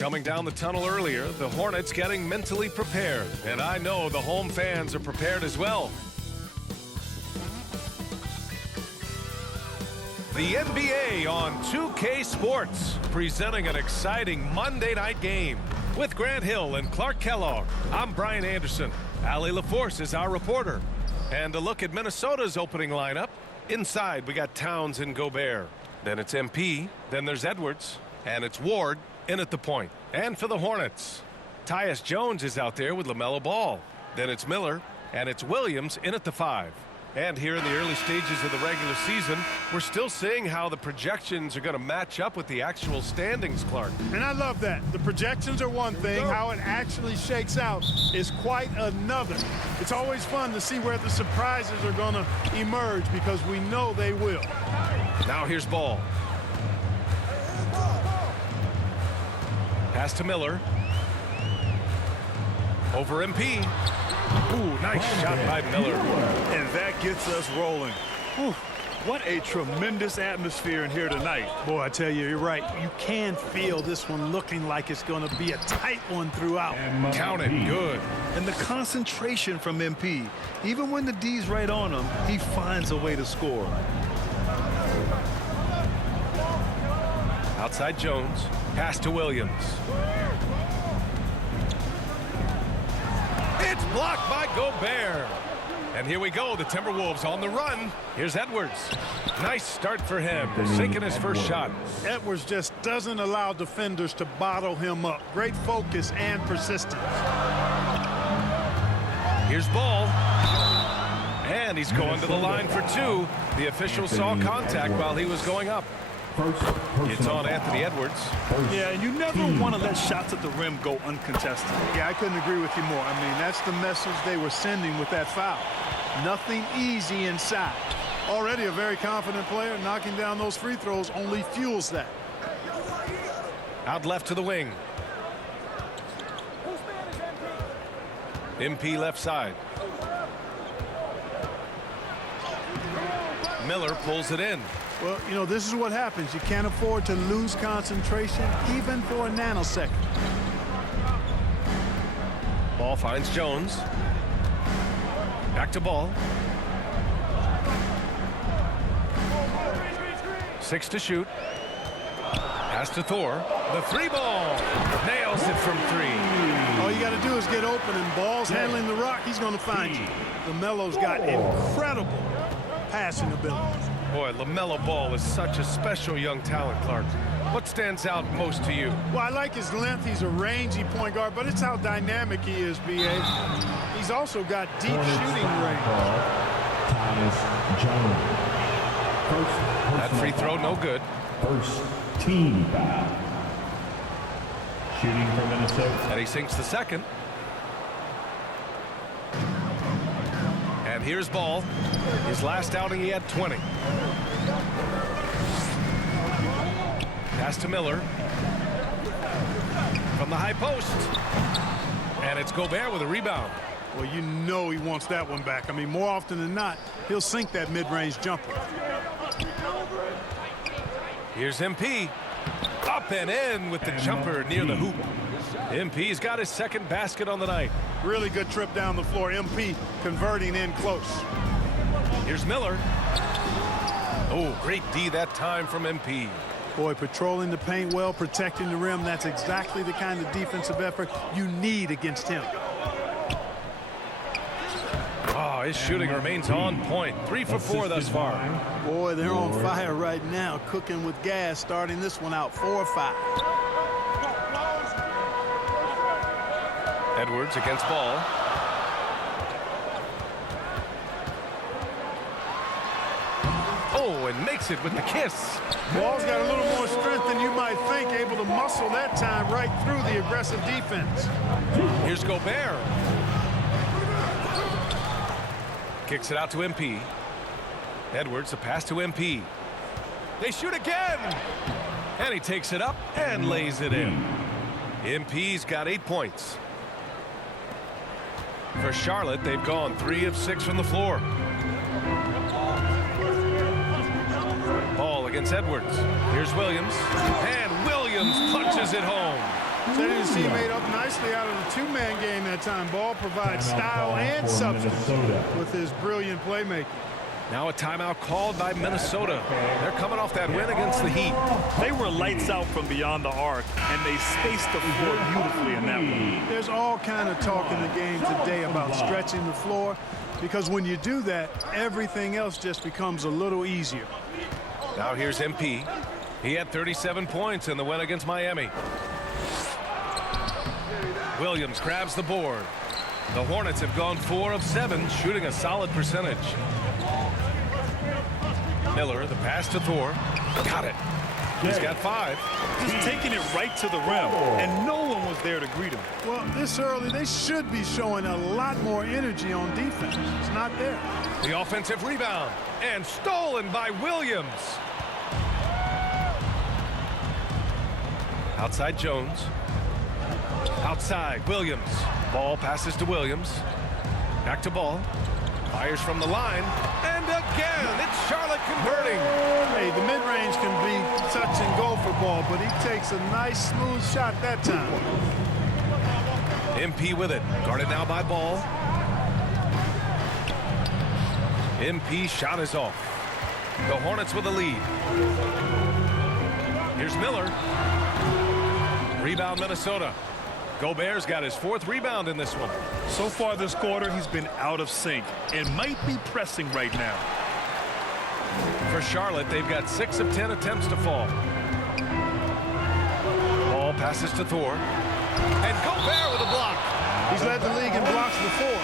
Coming down the tunnel earlier, the Hornets getting mentally prepared. And I know the home fans are prepared as well. The NBA on 2K Sports, presenting an exciting Monday night game. With Grant Hill and Clark Kellogg, I'm Brian Anderson. Allie LaForce is our reporter. And a look at Minnesota's opening lineup. Inside, we got Towns and Gobert. Then it's MP, then there's Edwards, and it's Ward in at the point. And for the Hornets, Tyus Jones is out there with LaMelo Ball. Then it's Miller, and it's Williams in at the 5. And here in the early stages of the regular season, we're still seeing how the projections are going to match up with the actual standings, Clark. And I love that. The projections are one thing. How it actually shakes out is quite another. It's always fun to see where the surprises are going to emerge because we know they will. Now here's Ball. Pass to Miller. Over MP. Ooh, nice shot by Miller. And that gets us rolling. Whew, what a tremendous atmosphere in here tonight. Boy, I tell you, you're right. You can feel this one looking like it's going to be a tight one throughout. Count it. Good. And the concentration from MP. Even when the D's right on him, he finds a way to score. Outside Jones. Pass to Williams. It's blocked by Gobert. And here we go, the Timberwolves on the run. Here's Edwards. Nice start for him, sinking his first shot. Edwards just doesn't allow defenders to bottle him up. Great focus and persistence. Here's Ball. And he's going to the line for 2. The official saw contact while he was going up. It's on Anthony Edwards. Yeah, and you never want to let shots at the rim go uncontested. Yeah, I couldn't agree with you more. I mean, that's the message they were sending with that foul. Nothing easy inside. Already a very confident player. Knocking down those free throws only fuels that. Out left to the wing. MP left side. Miller pulls it in. Well, you know, this is what happens. You can't afford to lose concentration, even for a nanosecond. Ball finds Jones. Back to Ball. 6 to shoot. Pass to Thor. The 3-ball. Nails it from 3. All you got to do is get open, and Ball's handling the rock. He's going to find you. LaMelo's got incredible passing ability. Boy, LaMelo Ball is such a special young talent, Clark. What stands out most to you? Well, I like his length. He's a rangy point guard, but it's how dynamic he is, B.A. He's also got deep shooting range. That free throw, no good. First team foul. Shooting for Minnesota. And he sinks the second. And here's Ball. His last outing, he had 20. Pass to Miller. From the high post. And it's Gobert with a rebound. Well, you know he wants that one back. I mean, more often than not, he'll sink that mid-range jumper. Here's MP. Up and in with the jumper near the hoop. MP's got his second basket on the night. Really good trip down the floor. MP converting in close. Here's Miller. Oh, great D that time from MP. Boy, patrolling the paint well, protecting the rim. That's exactly the kind of defensive effort you need against him. Oh, his shooting remains on point. 3 for 4 thus far. Boy, they're on fire right now, cooking with gas, starting this one out 4-5. Edwards against Ball. Oh, and makes it with the kiss. Ball's got a little more strength than you might think, able to muscle that time right through the aggressive defense. Here's Gobert. Kicks it out to MP. Edwards, the pass to MP. They shoot again. And he takes it up and lays it in. MP's got 8 points. For Charlotte, they've gone 3 of 6 from the floor. Ball against Edwards. Here's Williams. And Williams punches it home. Setting his teammate up nicely out of the two-man game that time. Ball provides style and substance with his brilliant playmaking. Now a timeout called by Minnesota. They're coming off that win against the Heat. They were lights out from beyond the arc, and they spaced the floor beautifully in that one. There's all kind of talk in the game today about stretching the floor, because when you do that, everything else just becomes a little easier. Now here's MP. He had 37 points in the win against Miami. Williams grabs the board. The Hornets have gone 4 of 7, shooting a solid percentage. Miller, the pass to Thor. Got it. He's got 5. Just taking it right to the rim, and no one was there to greet him. Well, this early, they should be showing a lot more energy on defense. It's not there. The offensive rebound, and stolen by Williams. Outside Jones. Outside Williams. Ball passes to Williams. Back to Ball. Fires from the line. And again, it's Charlotte converting. Hey, the mid-range can be touch and go for Ball, but he takes a nice, smooth shot that time. MP with it. Guarded now by Ball. MP shot is off. The Hornets with the lead. Here's Miller. Rebound Minnesota. Gobert's got his 4th rebound in this one. So far this quarter, he's been out of sync and might be pressing right now. For Charlotte, they've got 6 of 10 attempts to fall. Ball passes to Thor. And Gobert with a block. He's led the league in blocks before.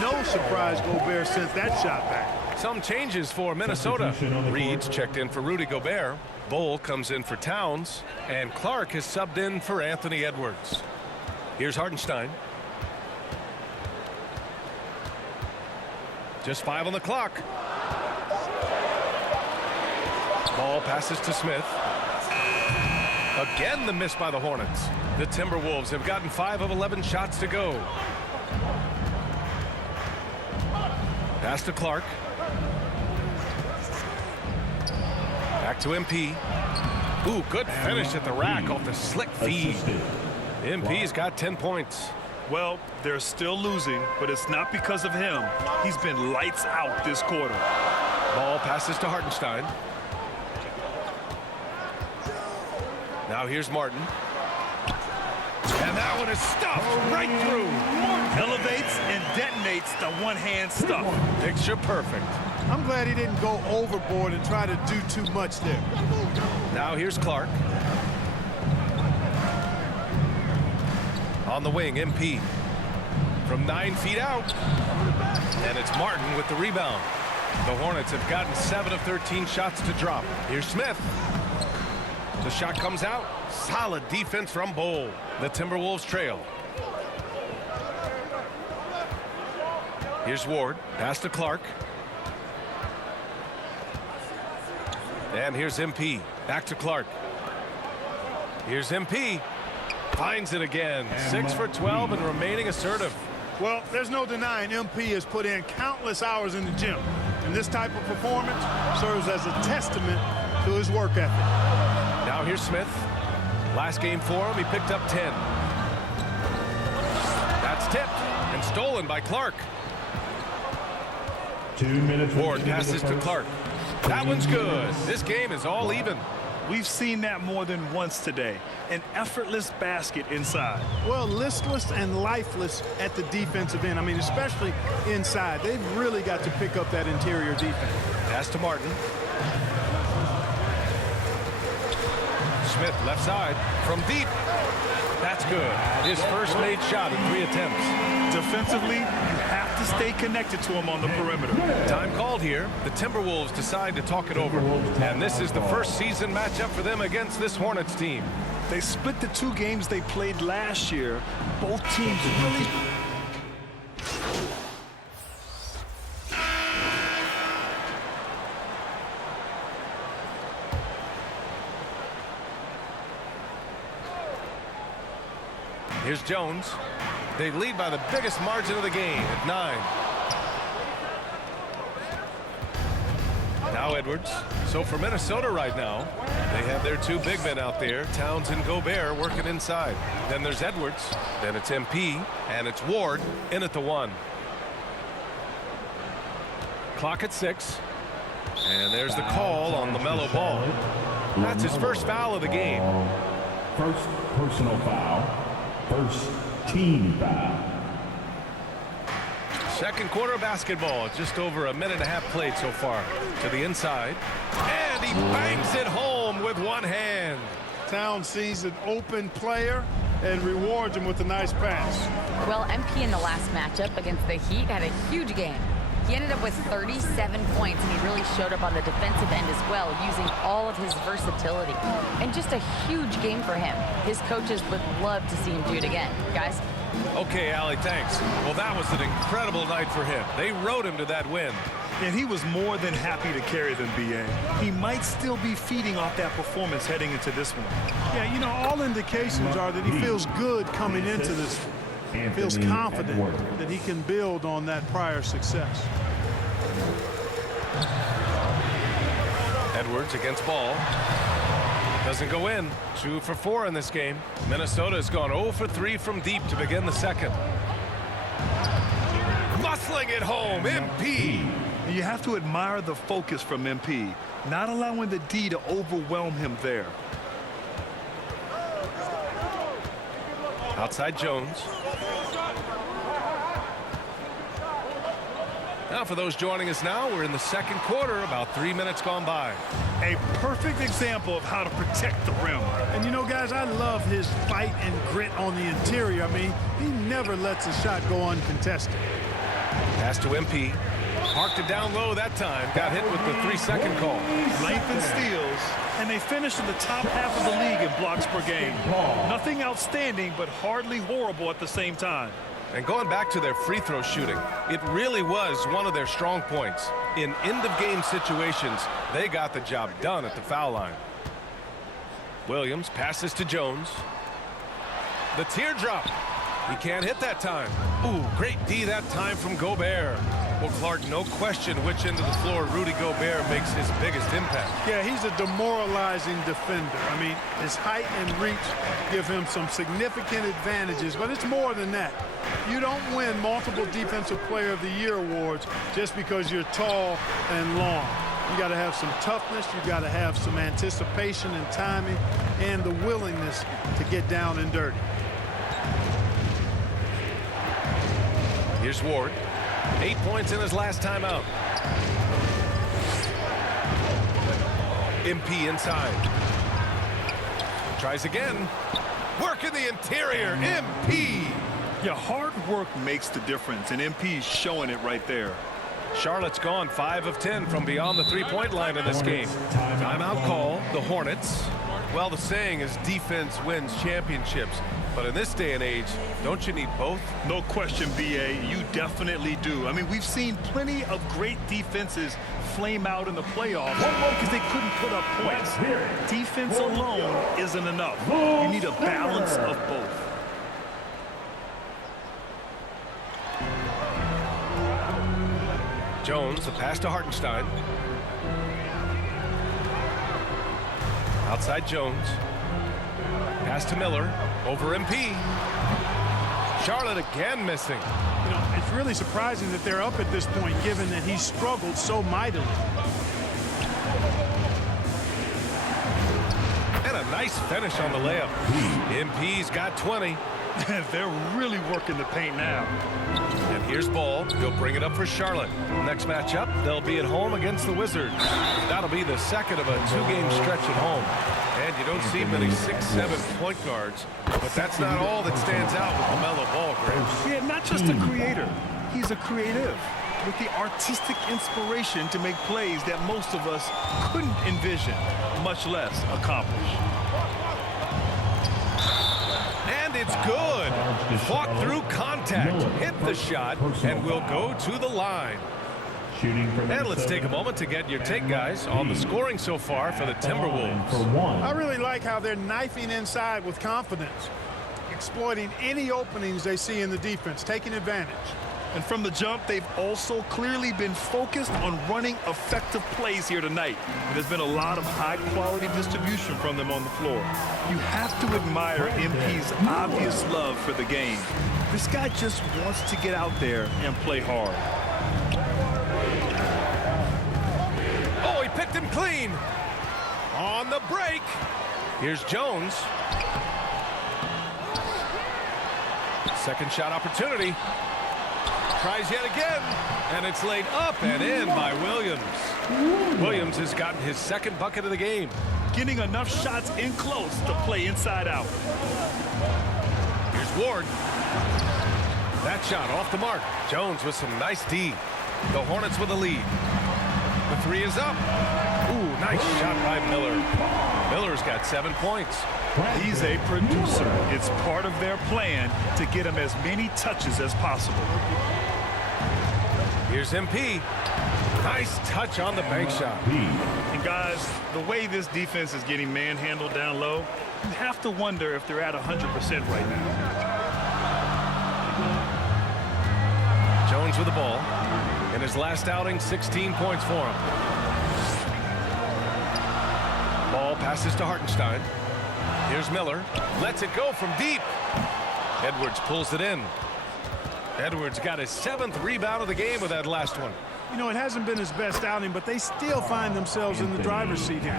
No surprise Gobert sent that shot back. Some changes for Minnesota. Reed's checked in for Rudy Gobert. Bull comes in for Towns. And Clark has subbed in for Anthony Edwards. Here's Hartenstein. Just 5 on the clock. Ball passes to Smith. Again, the miss by the Hornets. The Timberwolves have gotten 5 of 11 shots to go. Pass to Clark. Back to MP. Ooh, good finish at the rack off the slick feed. MP's got 10 points. Well, they're still losing, but it's not because of him. He's been lights out this quarter. Ball passes to Hartenstein. Now here's Martin. And that one is stuffed right through. Elevates and detonates the one-hand stuff. Picture perfect. I'm glad he didn't go overboard and try to do too much there. Now here's Clark. On the wing, MP. From 9 feet out. And it's Martin with the rebound. The Hornets have gotten 7 of 13 shots to drop. Here's Smith. The shot comes out. Solid defense from Bull. The Timberwolves trail. Here's Ward. Pass to Clark. And here's MP. Back to Clark. Here's MP. Finds it again. 6 for 12 and remaining assertive. Well, there's no denying MP has put in countless hours in the gym. And this type of performance serves as a testament to his work ethic. Now here's Smith. Last game for him, he picked up 10. That's tipped and stolen by Clark. 2 minutes. Ward passes to Clark. That one's good. This game is all even. We've seen that more than once today. An effortless basket inside. Well, listless and lifeless at the defensive end. I mean, especially inside. They've really got to pick up that interior defense. Pass to Martin. Smith left side from deep. That's good. His first made shot in 3 attempts. Defensively, you have to stay connected to him on the perimeter. Time called here. The Timberwolves decide to talk it over. And this is the first season matchup for them against this Hornets team. They split the 2 games they played last year. Both teams really... Here's Jones. They lead by the biggest margin of the game at 9. Now Edwards. So for Minnesota right now, they have their two big men out there, Towns and Gobert, working inside. Then there's Edwards. Then it's MP. And it's Ward in at the 1. Clock at 6. And there's the call on LaMelo Ball. That's his first foul of the game. First personal foul. First team foul. Second quarter of basketball. Just over a minute and a half played so far. To the inside. And he bangs it home with one hand. Towns sees an open player and rewards him with a nice pass. Well, MP in the last matchup against the Heat had a huge game. He ended up with 37 points, and he really showed up on the defensive end as well, using all of his versatility. And just a huge game for him. His coaches would love to see him do it again. Guys? Okay, Allie, thanks. Well, that was an incredible night for him. They rode him to that win. And he was more than happy to carry them, B.A. He might still be feeding off that performance heading into this one. Yeah, you know, all indications are that he feels good coming into this. He feels confident that he can build on that prior success. Edwards against Ball. Doesn't go in. 2 for 4 in this game. Minnesota has gone 0 for 3 from deep to begin the second. Muscling it home, MP. You have to admire the focus from MP, not allowing the D to overwhelm him there. Outside Jones. Now for those joining us now, we're in the second quarter, about 3 minutes gone by. A perfect example of how to protect the rim. And you know, guys, I love his fight and grit on the interior. I mean, he never lets a shot go uncontested. Pass to MP. Parked it down low that time. Got hit with the 3-second call. Length and steals, and they finished in the top half of the league in blocks per game. Nothing outstanding, but hardly horrible at the same time. And going back to their free throw shooting, it really was one of their strong points. In end-of-game situations, they got the job done at the foul line. Williams passes to Jones. The teardrop. He can't hit that time. Ooh, great D that time from Gobert. Well, Clark, no question which end of the floor Rudy Gobert makes his biggest impact. Yeah, he's a demoralizing defender. I mean, his height and reach give him some significant advantages, but it's more than that. You don't win multiple Defensive Player of the Year awards just because you're tall and long. You got to have some toughness. You got to have some anticipation and timing and the willingness to get down and dirty. Here's Ward. 8 points in his last time out. MP inside. Tries again. Work in the interior. MP. Yeah, hard work makes the difference, and MP's showing it right there. Charlotte's gone 5 of 10 from beyond the three-point line in this game. Timeout call, the Hornets. Well, the saying is defense wins championships. But in this day and age, don't you need both? No question, B.A. You definitely do. I mean, we've seen plenty of great defenses flame out in the playoffs because they couldn't put up points. Defense alone isn't enough. You need a balance of both. Jones, the pass to Hartenstein. Outside Jones. Pass to Miller. Over MP. Charlotte again missing. You know, it's really surprising that they're up at this point, given that he struggled so mightily. And a nice finish on the layup. MP's got 20. They're really working the paint now. And here's Ball. He'll bring it up for Charlotte. Next matchup, they'll be at home against the Wizards. That'll be the second of a two-game stretch at home. And you don't see many 6'7" point guards. But that's not all that stands out with LaMelo Ball, Greg. Yeah, not just a creator. He's a creative with the artistic inspiration to make plays that most of us couldn't envision, much less accomplish. And it's good. Fought through contact, hit the shot, and will go to the line. And let's take a moment to get your take, guys, on the scoring so far for the Timberwolves. I really like how they're knifing inside with confidence, exploiting any openings they see in the defense, taking advantage. And from the jump, they've also clearly been focused on running effective plays here tonight. And there's been a lot of high-quality distribution from them on the floor. You have to admire MP's obvious love for the game. This guy just wants to get out there and play hard. Oh, he picked him clean. On the break. Here's Jones. Second shot opportunity. Tries yet again, and it's laid up and in by Williams. Williams has gotten his second bucket of the game. Getting enough shots in close to play inside out. Here's Ward. That shot off the mark. Jones with some nice D. The Hornets with the lead. The three is up. Ooh, nice shot by Miller. Miller's got 7 points. He's a producer. It's part of their plan to get him as many touches as possible. Here's MP. Nice touch on the bank shot. And guys, the way this defense is getting manhandled down low, you have to wonder if they're at 100% right now. Jones with the ball. In his last outing, 16 points for him. Ball passes to Hartenstein. Here's Miller. Lets it go from deep. Edwards pulls it in. Edwards got his 7th rebound of the game with that last one. You know, it hasn't been his best outing, but they still find themselves in the driver's seat here.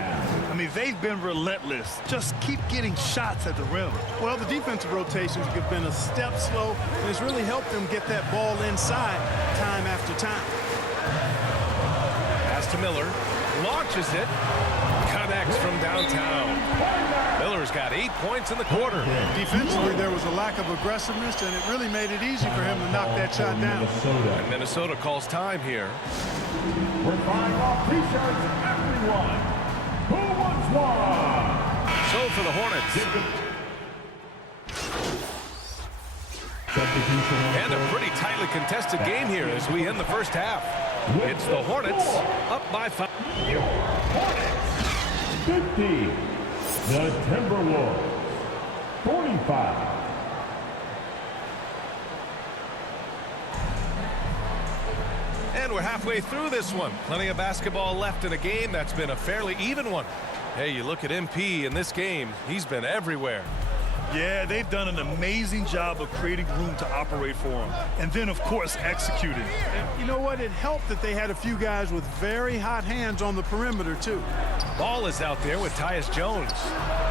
I mean, they've been relentless. Just keep getting shots at the rim. Well, the defensive rotations have been a step slow, and it's really helped them get that ball inside time after time. Pass to Miller. Launches it. Connects from downtown. Miller's got 8 points in the quarter. Defensively, there was a lack of aggressiveness, and it really made it easy for him to knock that shot down. And Minnesota calls time here. We're buying off t-shirts, everyone. Who wants one? So for the Hornets. And a pretty tightly contested game here as we end the first half. It's the Hornets up by 5. Hornets 50. The Timberwolves 45. And we're halfway through this one. Plenty of basketball left in a game that's been a fairly even one. Hey, you look at MP in this game, he's been everywhere. Yeah, they've done an amazing job of creating room to operate for him. And then, of course, executing. And you know what? It helped that they had a few guys with very hot hands on the perimeter, too. Ball is out there with Tyus Jones.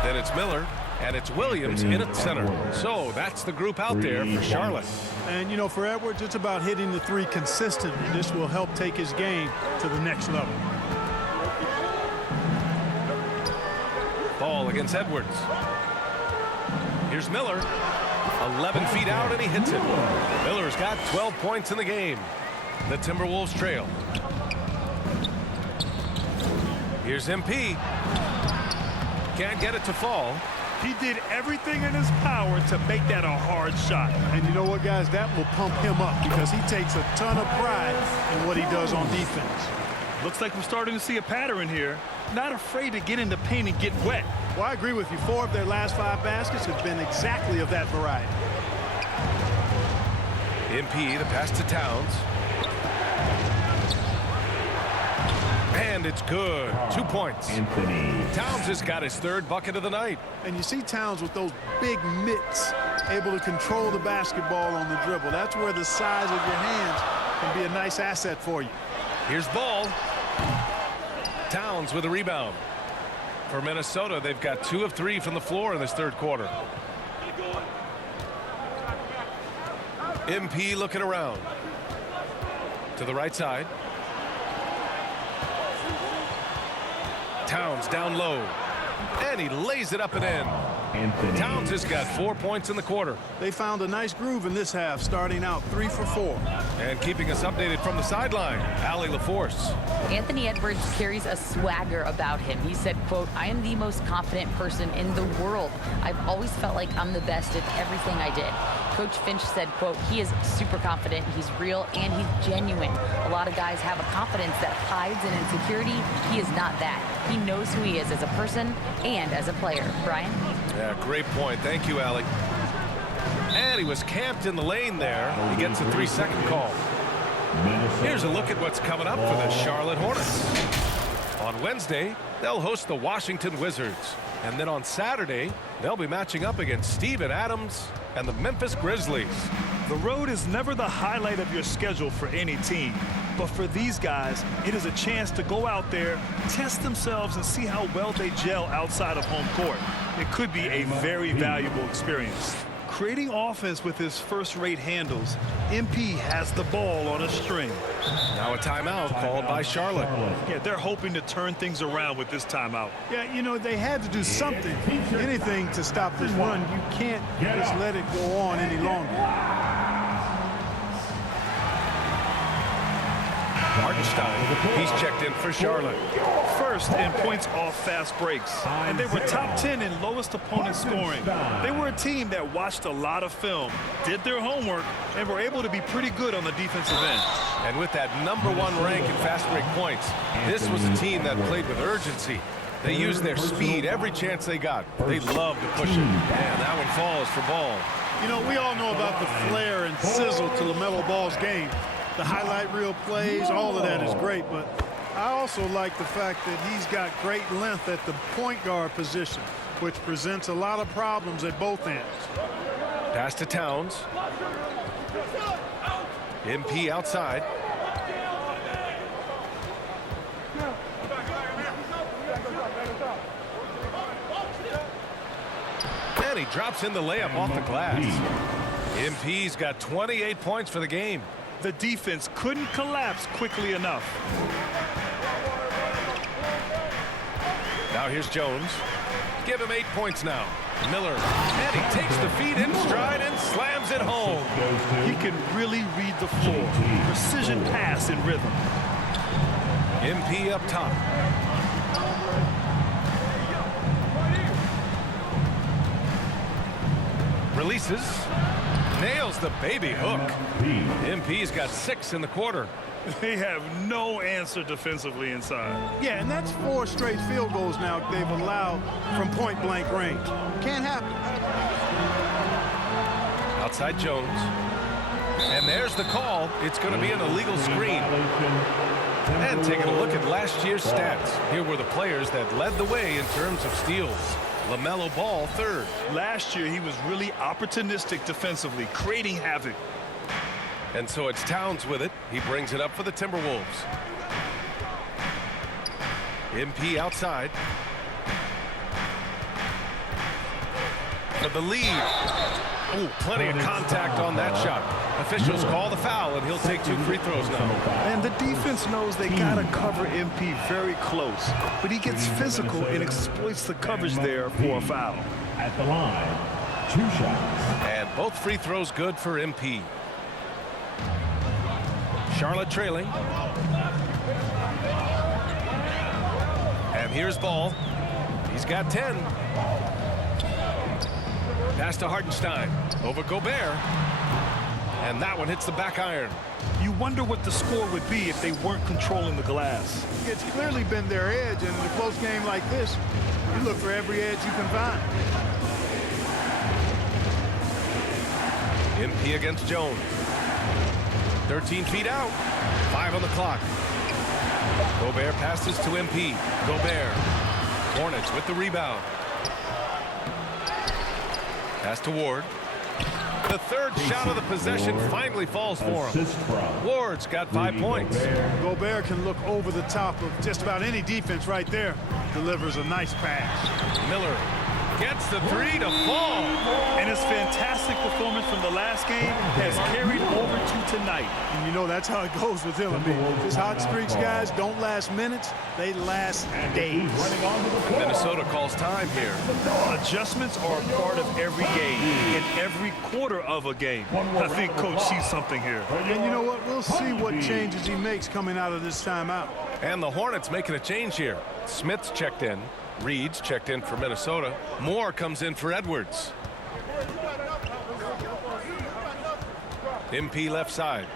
Then it's Miller, and it's Williams in at center. So that's the group out there for Charlotte. And, you know, for Edwards, it's about hitting the three consistently. This will help take his game to the next level. Ball against Edwards. Here's Miller. 11 feet out, and he hits it. Miller's got 12 points in the game. The Timberwolves trail. Here's MP. Can't get it to fall. He did everything in his power to make that a hard shot. And you know what, guys? That will pump him up because he takes a ton of pride in what he does on defense. Looks like we're starting to see a pattern here. Not afraid to get in the paint and get wet. Well, I agree with you. 4 of their last 5 baskets have been exactly of that variety. MP, the pass to Towns. And it's good. 2 points. Anthony. Towns has got his 3rd bucket of the night. And you see Towns with those big mitts, able to control the basketball on the dribble. That's where the size of your hands can be a nice asset for you. Here's Ball. Towns with a rebound. For Minnesota, they've got 2 of 3 from the floor in this 3rd quarter. MP looking around. To the right side. Towns down low. And he lays it up and in. Anthony. Towns has got 4 points in the quarter. They found a nice groove in this half, starting out 3 for 4. And keeping us updated from the sideline, Allie LaForce. Anthony Edwards carries a swagger about him. He said, quote, "I am the most confident person in the world. I've always felt like I'm the best at everything I did." Coach Finch said, quote, "He is super confident, he's real, and he's genuine. A lot of guys have a confidence that hides in insecurity. He is not that. He knows who he is as a person and as a player." Brian? Yeah, great point. Thank you, Allie. And he was camped in the lane there. He gets a 3-second call. Here's a look at what's coming up for the Charlotte Hornets. On Wednesday, they'll host the Washington Wizards. And then on Saturday, they'll be matching up against Steven Adams and the Memphis Grizzlies. The road is never the highlight of your schedule for any team. But for these guys, it is a chance to go out there, test themselves, and see how well they gel outside of home court. It could be a very valuable experience. Creating offense with his first-rate handles, MP has the ball on a string. Now a timeout called by Charlotte. Yeah, they're hoping to turn things around with this timeout. Yeah, you know, they had to do something, anything to stop this run. You can't just let it go on any longer. Hartenstein, he's checked in for Charlotte. First in points off fast breaks, and they were top 10 in lowest opponent scoring. They were a team that watched a lot of film, did their homework, and were able to be pretty good on the defensive end. And with that #1 rank in fast break points, this was a team that played with urgency. They used their speed every chance they got. They loved to push it. And that one falls for Ball. You know, we all know about the flair and sizzle to LaMelo Ball's game. The highlight reel plays, all of that is great, but I also like the fact that he's got great length at the point guard position, which presents a lot of problems at both ends. Pass to Towns. MP outside. And he drops in the layup off the glass. MP's got 28 points for the game. The defense couldn't collapse quickly enough. Now here's Jones. Give him 8 points now. Miller. And he takes the feed in stride and slams it home. He can really read the floor. Precision pass in rhythm. MP up top. Releases. Nails the baby hook. MP's got 6 in the quarter. They have no answer defensively inside. Yeah, and that's 4 straight field goals now they've allowed from point-blank range. Can't happen. Outside Jones. And there's the call. It's going to be an illegal screen. And taking a look at last year's stats. Here were the players that led the way in terms of steals. LaMelo Ball, 3rd. Last year, he was really opportunistic defensively, creating havoc. And so it's Towns with it. He brings it up for the Timberwolves. MP outside. For the lead. Oh, plenty of contact on that shot. Officials call the foul, and he'll take 2 free throws now. And the defense knows they got to cover MP very close. But he gets physical and exploits the coverage there for a foul. At the line, 2 shots. And both free throws good for MP. Charlotte trailing. And here's Ball. He's got 10. Pass to Hartenstein. Over Gobert. And that one hits the back iron. You wonder what the score would be if they weren't controlling the glass. It's clearly been their edge, and in a close game like this, you look for every edge you can find. MP against Jones. 13 feet out. 5 on the clock. Gobert passes to MP. Gobert. Hornets with the rebound. Pass to Ward. The 3rd shot of the possession finally falls for him. Ward's got 5 points. Gobert can look over the top of just about any defense right there. Delivers a nice pass. Miller gets the 3 to fall. And his fantastic performance from the last game has carried over to tonight. And you know that's how it goes with him. I mean, his hot streaks, guys, don't last minutes. They last days. Minnesota calls time here. Adjustments are part of every game, in every quarter of a game. I think Coach sees something here. And you know what? We'll see what changes he makes coming out of this timeout. And the Hornets making a change here. Smith's checked in. Reed's checked in for Minnesota. Moore comes in for Edwards. MP left side.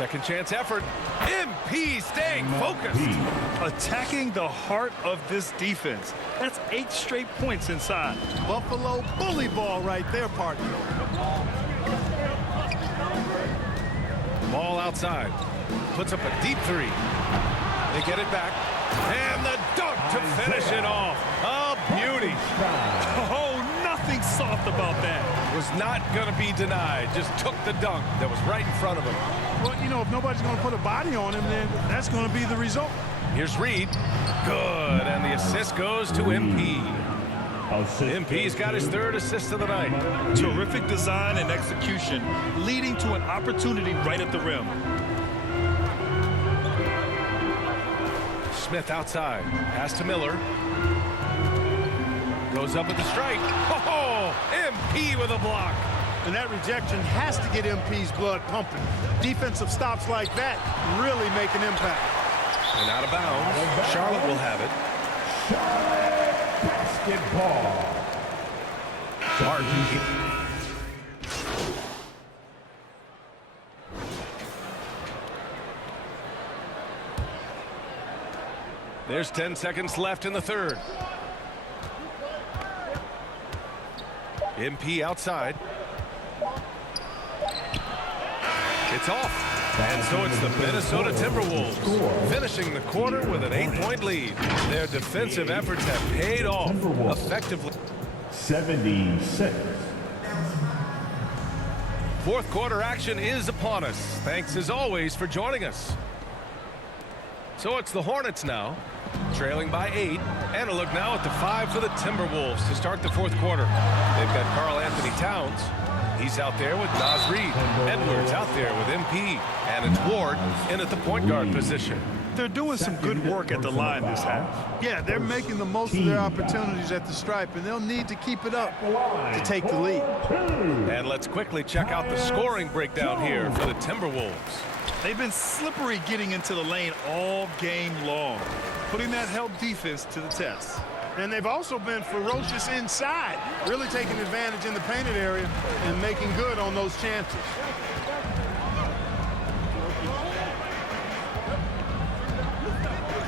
Second chance effort. MP staying focused. Attacking the heart of this defense. That's 8 straight points inside. Buffalo bully ball right there, partner. Ball outside. Puts up a deep three. They get it back. And the dunk to finish it off. A beauty. Oh, nothing soft about that. Was not going to be denied. Just took the dunk that was right in front of him. Well, you know, if nobody's going to put a body on him, then that's going to be the result. Here's Reed. Good. And the assist goes to MP. MP's got his 3rd assist of the night. Terrific design and execution, leading to an opportunity right at the rim. Smith outside. Pass to Miller. Goes up with the strike. Oh, MP with a block. And that rejection has to get MP's blood pumping. Defensive stops like that really make an impact. And out of bounds. Charlotte will have it. Basketball. There's 10 seconds left in the 3rd. MP outside. It's off. And so it's the Minnesota Timberwolves finishing the quarter with an 8-point lead. Their defensive efforts have paid off effectively. 76. Fourth quarter action is upon us. Thanks as always for joining us. So it's the Hornets now, trailing by 8. And a look now at the 5 for the Timberwolves to start the fourth quarter. They've got Karl-Anthony Towns. He's out there with Naz Reid. Edwards out there with MP. And it's Ward in at the point guard position. They're doing some good work at the line this half. Yeah, they're making the most of their opportunities at the stripe, and they'll need to keep it up to take the lead. And let's quickly check out the scoring breakdown here for the Timberwolves. They've been slippery getting into the lane all game long, putting that help defense to the test. And they've also been ferocious inside, really taking advantage in the painted area and making good on those chances.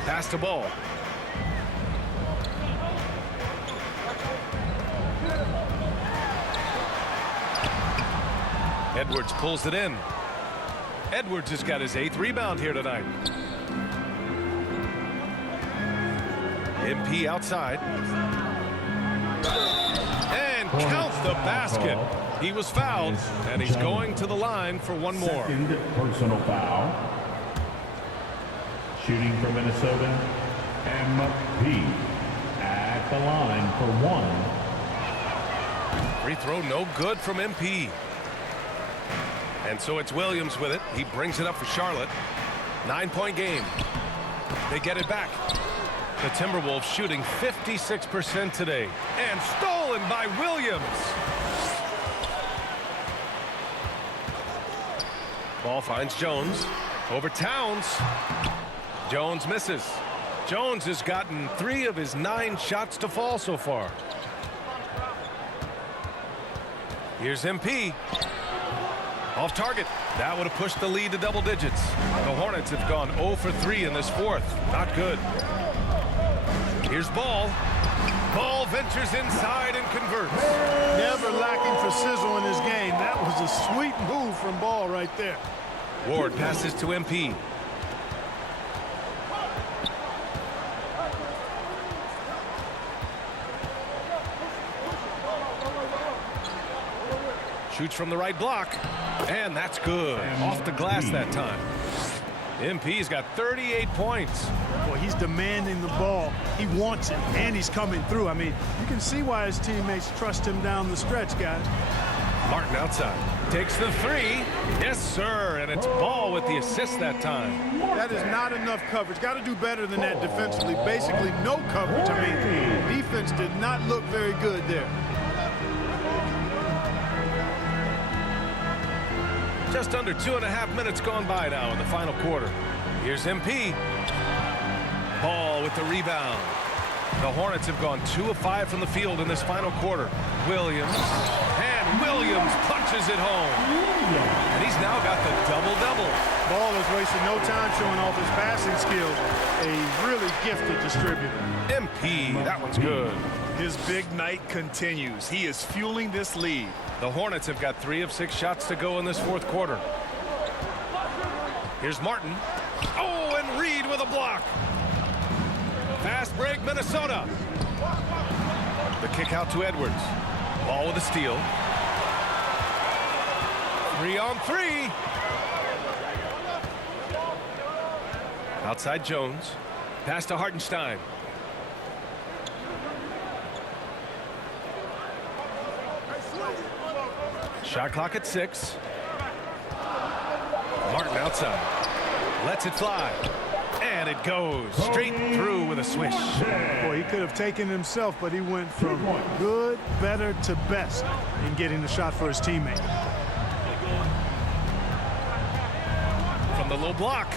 Pass the ball. Edwards pulls it in. Edwards has got his 8th rebound here tonight. MP outside. And count the basket. He was fouled, and he's going to the line for one more. Second personal foul. Shooting for Minnesota, MP at the line for 1. Free throw no good from MP. And so it's Williams with it. He brings it up for Charlotte. 9-point game. They get it back. The Timberwolves shooting 56% today. And stolen by Williams. Ball finds Jones. Over Towns. Jones misses. Jones has gotten 3 of his 9 shots to fall so far. Here's MP. Off target. That would have pushed the lead to double digits. The Hornets have gone 0 for 3 in this fourth. Not good. Here's Ball. Ball ventures inside and converts. Never lacking for sizzle in his game. That was a sweet move from Ball right there. Ward passes to MP. Shoots from the right block. And that's good. Off the glass that time. MP's got 38 points. Boy, he's demanding the ball. He wants it, and he's coming through. I mean, you can see why his teammates trust him down the stretch, guys. Martin outside. Takes the 3. Yes, sir. And it's Ball with the assist that time. That is not enough coverage. Got to do better than that defensively. Basically, no coverage. I mean, defense did not look very good there. Just under 2.5 minutes gone by now in the final quarter. Here's MP. Ball with the rebound. The Hornets have gone 2 of 5 from the field in this final quarter. Williams. And Williams punches it home. And he's now got the double-double. Ball has wasted no time showing off his passing skills. A really gifted distributor. MP, that one's good. His big night continues. He is fueling this lead. The Hornets have got 3 of 6 shots to go in this fourth quarter. Here's Martin. Oh, and Reed with a block. Fast break, Minnesota. The kick out to Edwards. Ball with a steal. 3-on-3. Outside Jones. Pass to Hartenstein. Shot clock at 6. Martin outside. Lets it fly. And it goes straight through with a swish. Boy, he could have taken himself, but he went from good, better to best in getting the shot for his teammate. From the low block.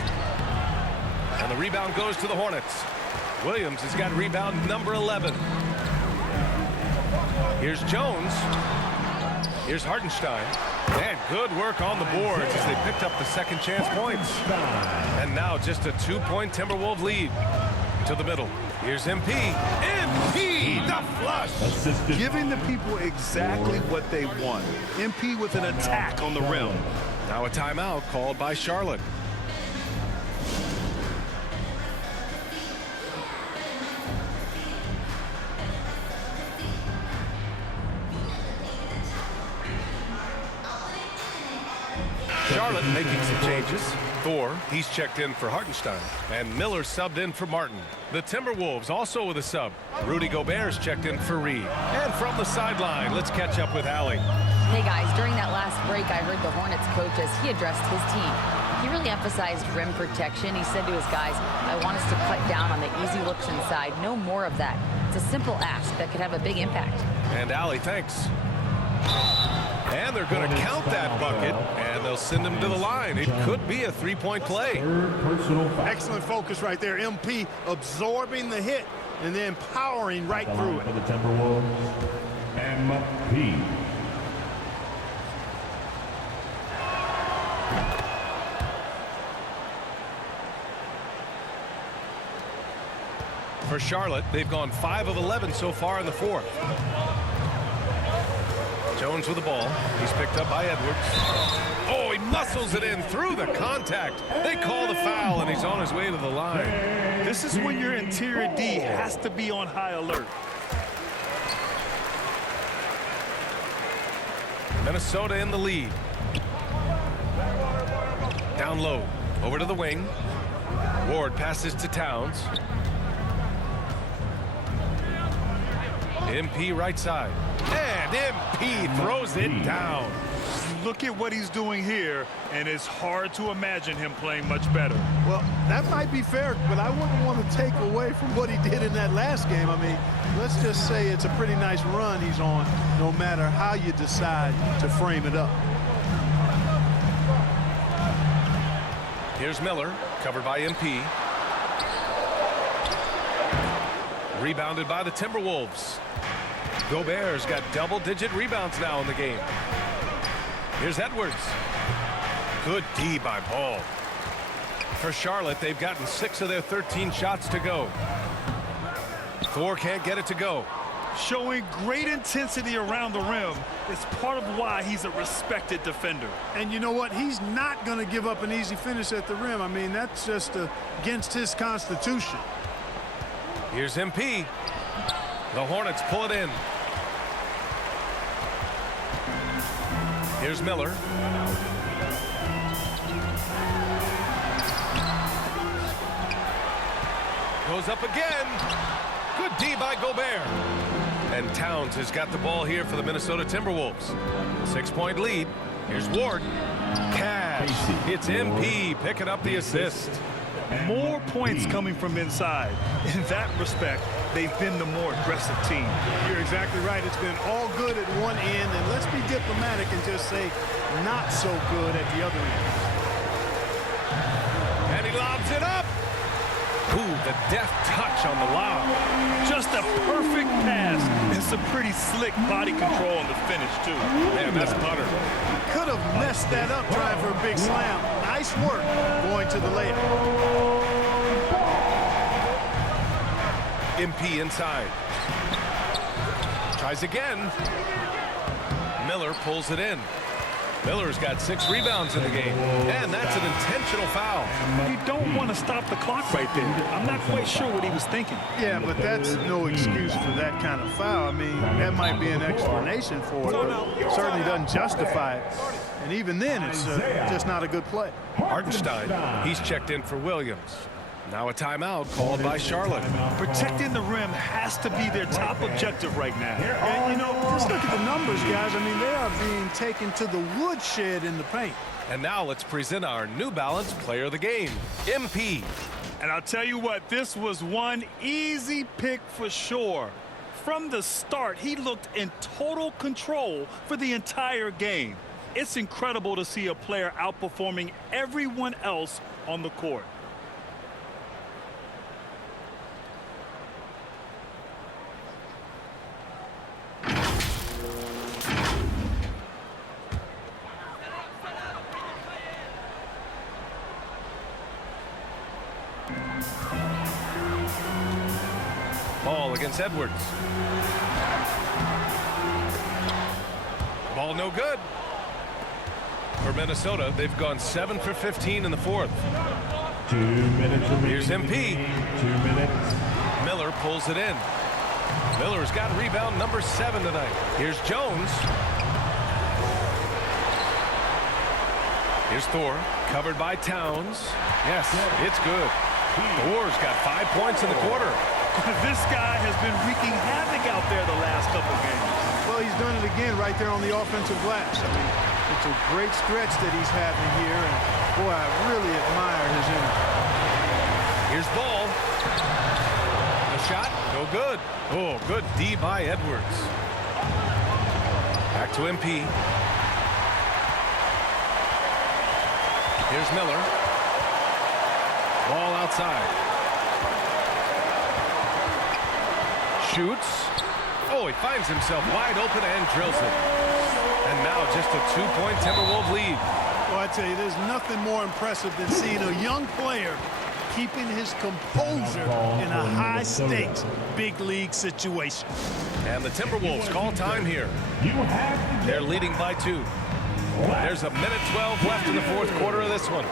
And the rebound goes to the Hornets. Williams has got rebound number 11. Here's Jones. Here's Hartenstein. And good work on the boards as they picked up the second chance points. And now just a 2-point Timberwolves lead. To the middle. Here's MP. MP, the flush. Giving the people exactly what they want. MP with an attack on the rim. Now a timeout called by Charlotte. Charlotte making some changes. Thor, he's checked in for Hartenstein. And Miller subbed in for Martin. The Timberwolves also with a sub. Rudy Gobert's checked in for Reed. And from the sideline, let's catch up with Allie. Hey guys, during that last break, I heard the Hornets coach as he addressed his team. He really emphasized rim protection. He said to his guys, I want us to cut down on the easy looks inside. No more of that. It's a simple ask that could have a big impact. And Allie, thanks. And they're going to count that bucket, and they'll send him to the line. It could be a 3-point play. Excellent focus right there. MP absorbing the hit and then powering right through it. For the Timberwolves, MP. For Charlotte, they've gone 5 of 11 so far in the fourth. Jones with the ball. He's picked up by Edwards. Oh, he muscles it in through the contact. They call the foul, and he's on his way to the line. This is when your interior D has to be on high alert. Minnesota in the lead. Down low. Over to the wing. Ward passes to Towns. MP right side. And MP throws it down. Look at what he's doing here, and it's hard to imagine him playing much better. Well, that might be fair, but I wouldn't want to take away from what he did in that last game. I mean, let's just say it's a pretty nice run he's on, no matter how you decide to frame it up. Here's Miller, covered by MP. Rebounded by the Timberwolves. Gobert's got double-digit rebounds now in the game. Here's Edwards. Good D by Ball. For Charlotte, they've gotten 6 of their 13 shots to go. Thor can't get it to go. Showing great intensity around the rim is part of why he's a respected defender. And you know what? He's not going to give up an easy finish at the rim. I mean, that's just against his constitution. Here's MP. The Hornets pull it in. Here's Miller. Goes up again. Good D by Gobert. And Towns has got the ball here for the Minnesota Timberwolves. 6-point lead. Here's Ward. Cash. It's MP picking up the assist. More points coming from inside. In that respect, they've been the more aggressive team. You're exactly right. It's been all good at one end, and let's be diplomatic and just say not so good at the other end. And he lobs it up. Ooh, the deft touch on the lob. Just a perfect pass and some pretty slick body control on the finish, too. Man, that's butter. Could have messed that up trying for a big slam. Nice work going to the layup. MP inside. Tries again. Miller pulls it in. Miller's got 6 rebounds in the game, and that's an intentional foul. You don't want to stop the clock right there. I'm not quite sure what he was thinking. Yeah, but that's no excuse for that kind of foul. I mean, that might be an explanation for it, but it certainly doesn't justify it. And even then, it's just not a good play. Hartenstein, he's checked in for Williams. Now a timeout called by Charlotte. Protecting the rim has to be their top objective right now. And, you know, just look at the numbers, guys. I mean, they are being taken to the woodshed in the paint. And now let's present our New Balance player of the game, MP. And I'll tell you what, this was one easy pick for sure. From the start, he looked in total control for the entire game. It's incredible to see a player outperforming everyone else on the court. Ball against Edwards. Ball no good. For Minnesota, they've gone 7 for 15 in the fourth. 2 minutes remaining. Here's MP. 2 minutes. Miller pulls it in. Miller's got rebound number 7 tonight. Here's Jones. Here's Thor, covered by Towns. Yes, it's good. Thor's got 5 points in the quarter. This guy has been wreaking havoc out there the last couple games. Well, he's done it again right there on the offensive glass. I mean, it's a great stretch that he's having here, and boy, I really admire his energy. Here's Ball. The shot, no good. Oh, good D by Edwards. Back to MP. Here's Miller. Ball outside. Shoots. Oh, he finds himself wide open and drills it. And now just a 2-point Timberwolves lead. Well, I tell you, there's nothing more impressive than seeing a young player keeping his composure in a high-stakes big league situation. And the Timberwolves call time here. They're leading by 2. There's a minute 12 left in the fourth quarter of this one.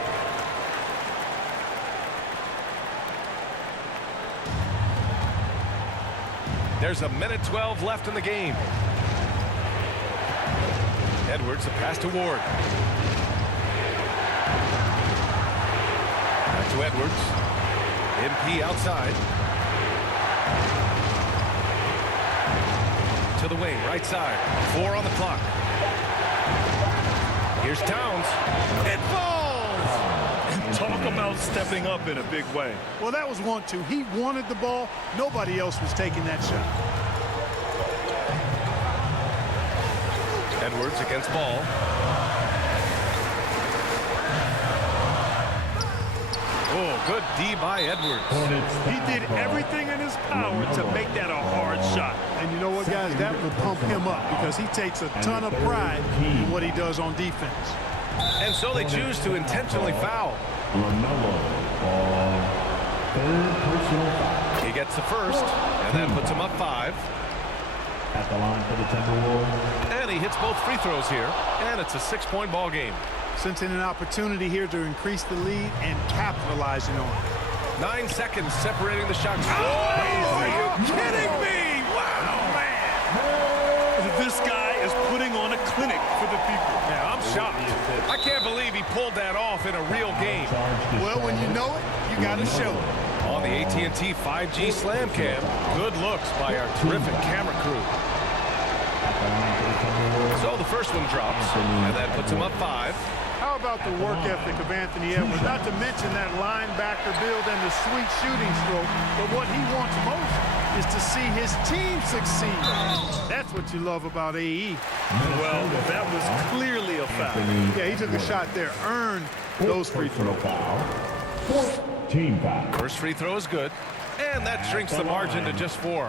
There's a minute 12 left in the game. Edwards, a pass to Ward. Back to Edwards. MP outside. To the wing, right side. 4 on the clock. Here's Towns. It falls! And talk about stepping up in a big way. Well, that was 1-2. He wanted the ball. Nobody else was taking that shot. Edwards against Ball. Oh, good D by Edwards. He did everything in his power to make that a hard shot. And you know what, guys? That will pump him up because he takes a ton of pride in what he does on defense. And so they choose to intentionally foul. He gets the first, and that puts him up 5. At the line for the Timberwolves. And he hits both free throws here, and it's a 6-point ball game. Sensing an opportunity here to increase the lead and capitalizing on it. 9 seconds separating the shots. Oh, are you kidding me? Wow, man. This guy is putting on a clinic for the people. Yeah, I'm shocked. I can't believe he pulled that off in a real game. Well, when you know it, you got to show it. On the AT&T 5G Slam Cam, good looks by our terrific camera crew. So the first one drops, and that puts him up 5. How about the work ethic of Anthony Edwards? Not to mention that linebacker build and the sweet shooting stroke, but what he wants most is to see his team succeed. That's what you love about AE. Well, that was clearly a foul. Yeah, he took a shot there, earned those free throws. Team foul. First free throw is good. And that shrinks the margin to just 4.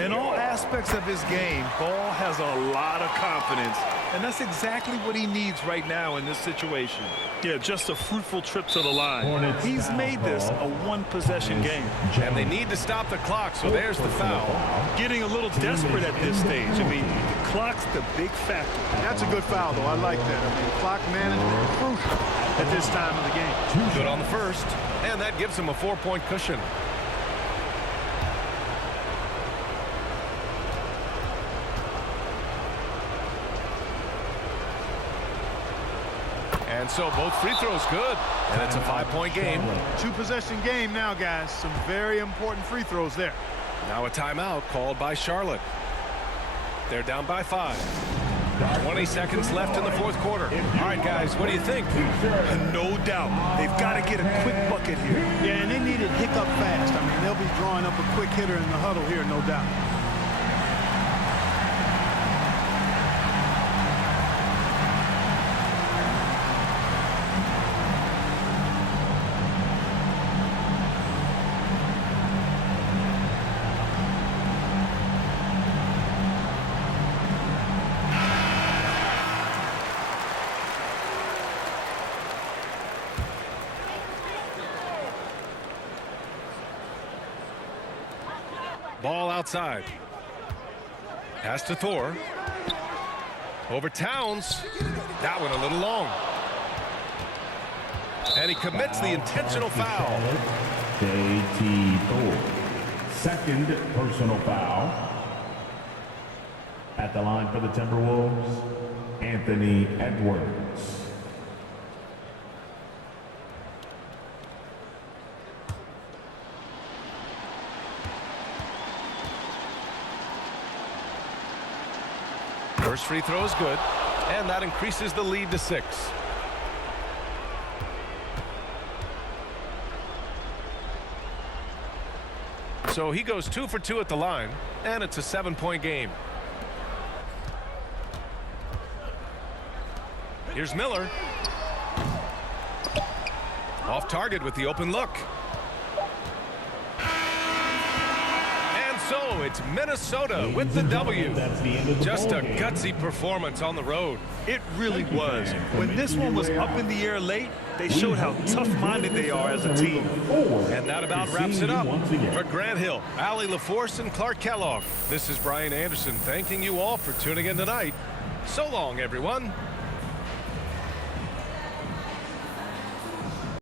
In all aspects of his game, Ball has a lot of confidence, and that's exactly what he needs right now in this situation. Yeah, just a fruitful trip to the line. Hornets He's made this a one-possession game. And they need to stop the clock, so there's the foul. Getting a little desperate at this stage. I mean, the clock's the big factor. That's a good foul, though. I like that. I mean, clock management is crucial at this time of the game. Good on the first, and that gives him a 4-point cushion. And so both free throws good, and it's a 5-point game. 2-possession game now, guys. Some very important free throws there. Now a timeout called by Charlotte. They're down by 5. 20 seconds left in the fourth quarter. All right, guys, what do you think? No doubt. They've got to get a quick bucket here. Yeah, and they need it hiccup fast. I mean, they'll be drawing up a quick hitter in the huddle here, no doubt. Ball outside. Pass to Thor. Over Towns. That one a little long. And he commits the intentional foul. J.T. Thor. Second personal foul. At the line for the Timberwolves, Anthony Edwards. First free throw is good, and that increases the lead to 6. So he goes 2 for 2 at the line, and it's a 7-point game. Here's Miller. Off target with the open look. So it's Minnesota with the W. Just a gutsy performance on the road. It really was. When this one was up in the air late, they showed how tough-minded they are as a team. And that about wraps it up. For Grant Hill, Allie LaForce, and Clark Kellogg, this is Brian Anderson thanking you all for tuning in tonight. So long, everyone.